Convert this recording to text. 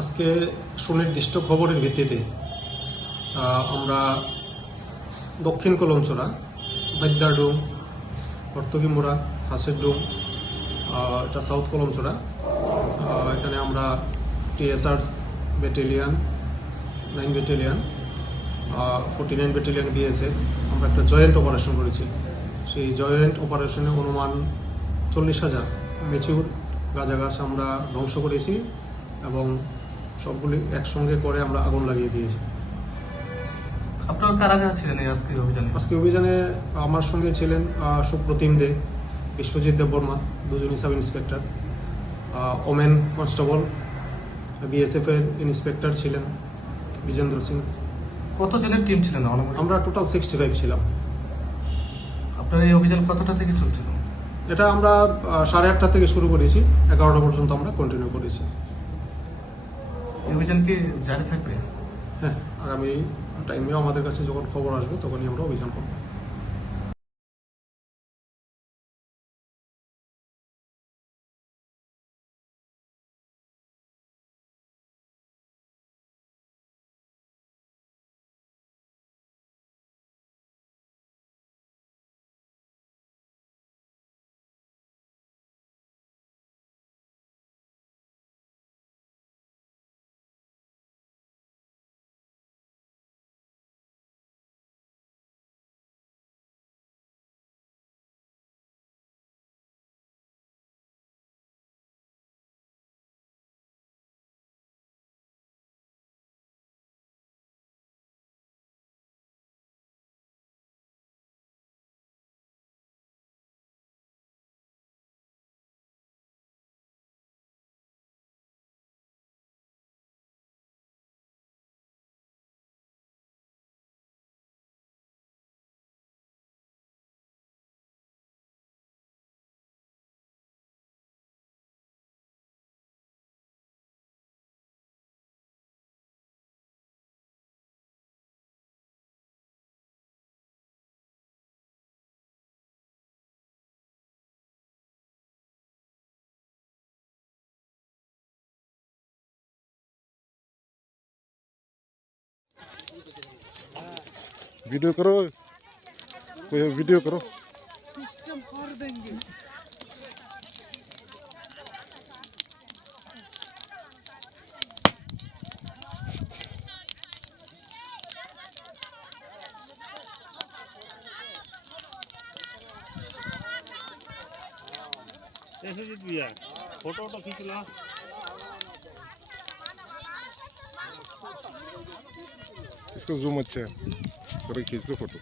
আজকে সুনির্দিষ্ট খবরের ভিত্তিতে আমরা দক্ষিণ কলমচড়া, বাদ্যারডুম, হর্তকিমুড়া, হাসের ডুম, এটা সাউথ কলমচড়া, এখানে আমরা TSR battalion, 9 battalion, 49 battalion BSF আমরা একটা জয়েন্ট অপারেশন করেছি। সেই জয়েন্ট অপারেশনে অনুমান 40,000 মেচিউর গাঁজা গাছ আমরা ধ্বংস করেছি এবং সবগুলি একসঙ্গে করে আমরা আগুন লাগিয়ে দিয়েছি। আপনার কারা কারা ছিলেন এই আজকের অভিযানে? আজকে অভিযানে আমার সঙ্গে ছিলেন সুপ্রতিম দে, বিশ্বজিৎ দেববর্মা, দুজনই sub inspector, women constable, BSF এর ইন্সপেক্টর ছিলেন বিজেন্দ্র সিং। কতজনের টিম ছিলেন? আমরা টোটাল 65 ছিলাম। আপনার এই অভিযান কতটা থেকে চলছিল? এটা আমরা 8:30 থেকে শুরু করেছি, 11টা পর্যন্ত আমরা কন্টিনিউ করেছি। এই অভিযান কি জারি থাকবে? হ্যাঁ, আগামী টাইমেও আমাদের কাছে যখন খবর আসবে তখনই আমরা অভিযান করব। वीडियो करो, कोई वीडियो करो। सिस्टम कर देंगे। ऐसे जीत भैया फोटो वोटो खींच लो। इसको जूम अच्छा है, खींच लो फोटो।